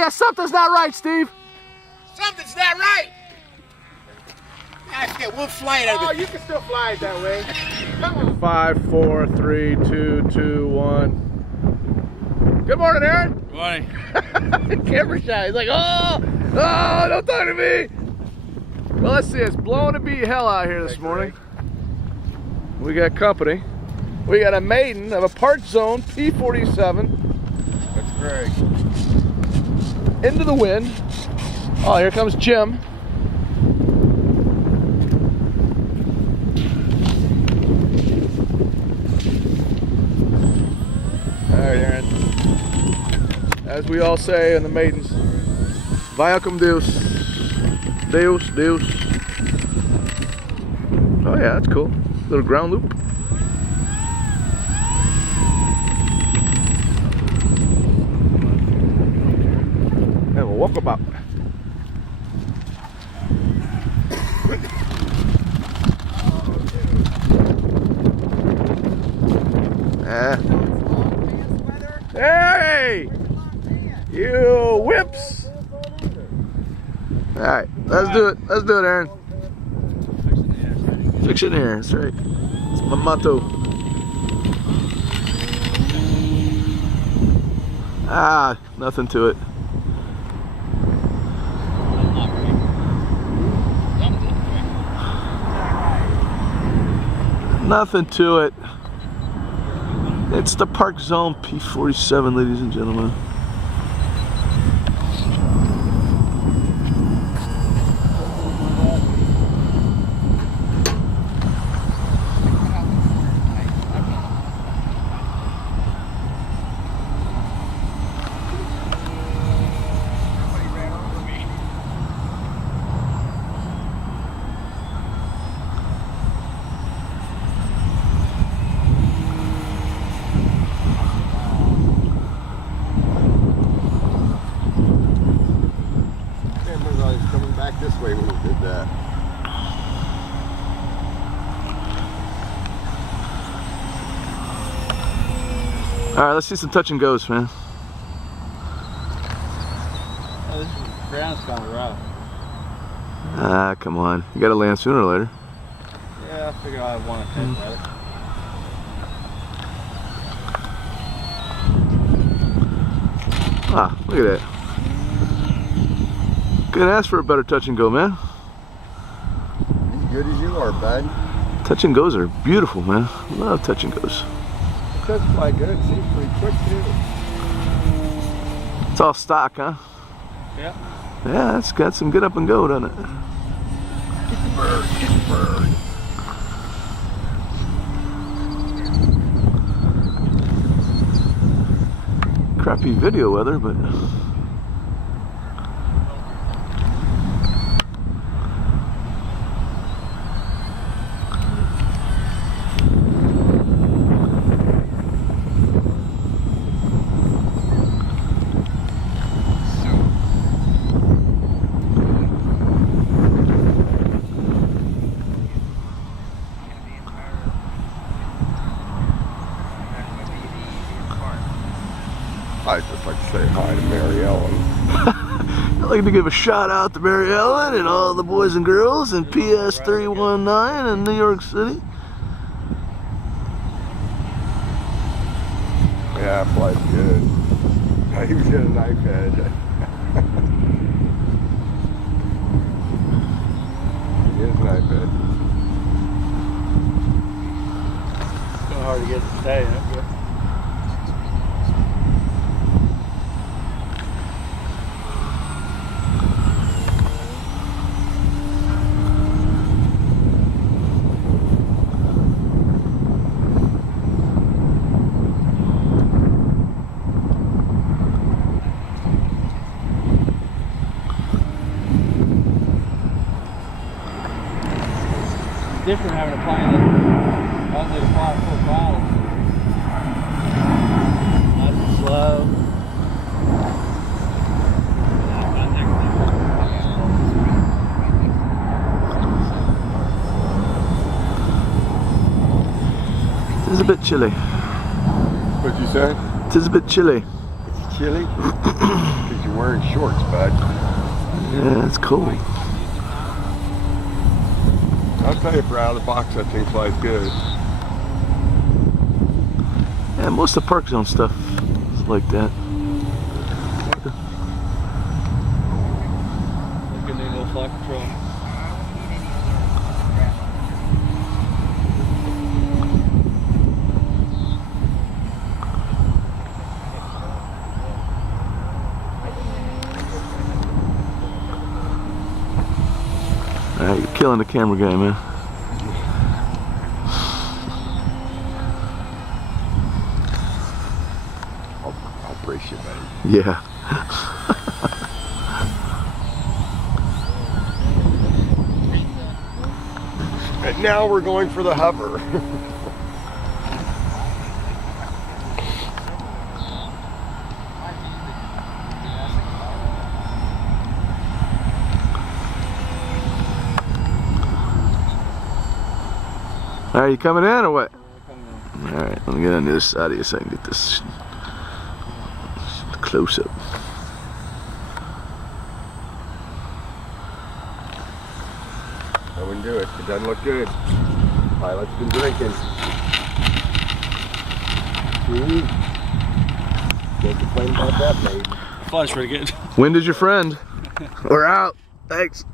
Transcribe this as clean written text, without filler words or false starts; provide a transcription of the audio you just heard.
Yeah, something's not right, Steve. Something's not right. I have to get one flight out of it. You can still fly it that way. Come on. 5, 4, 3, 2, 2, 1. Good morning, Aaron. Good morning. Camera shy. He's like, oh, don't talk to me. Well, let's see. It's blowing to beat hell out here this morning. We got company. We got a maiden of a Parkzone P-47. That's great. Into the wind. Oh, here comes Jim. All right, Aaron. As we all say in the maidens, Vaya com Deus. Deus, Deus. Oh yeah, that's cool. Little ground loop. Have a walkabout. Hey! You whips! Alright, let's do it. Let's do it, Aaron. Fix it in here, that's right. It's my motto. Ah, nothing to it. Nothing to it. It's the Parkzone P-47, ladies and gentlemen. Coming back this way when we did that. Alright, let's see some touch and goes, man. Oh, this ground's kind of rough. Ah, come on. You gotta land sooner or later. Yeah, I figure I want to take that. Ah, look at that. Couldn't ask for a better touch and go, man. As good as you are, bud. Touch and goes are beautiful, man. Love touch and goes. That's quite good. Seems pretty quick, too. It's all stock, huh? Yeah. Yeah, it's got some good up and go, doesn't it? Get the bird, get the bird. Crappy video weather, but I'd just like to say hi to Mary Ellen. I'd like to give a shout out to Mary Ellen and all the boys and girls in PS 319 in New York City. Yeah, flight's good. He was getting an iPad. Here's an iPad. It's kind of hard to get to stay, huh? Different having a plane that only to fly full throttle. Nice and slow. It's a bit chilly. What'd you say? It's a bit chilly. It's chilly? Because you're wearing shorts, bud. Yeah, that's cool. I'll tell you, for out of the box, that thing flies good. Yeah, most of the Parkzone stuff is like that. Like a little flight control. Alright, you're killing the camera guy, man. I'll brace you, buddy. Yeah. And now we're going for the hover. Are you coming in or what? Alright, let me get on the other side of you so I can get this close up. I wouldn't do it. It doesn't look good. Pilot's been drinking. Can't complain about that, baby. Flies pretty good. Wind is your friend. We're out. Thanks.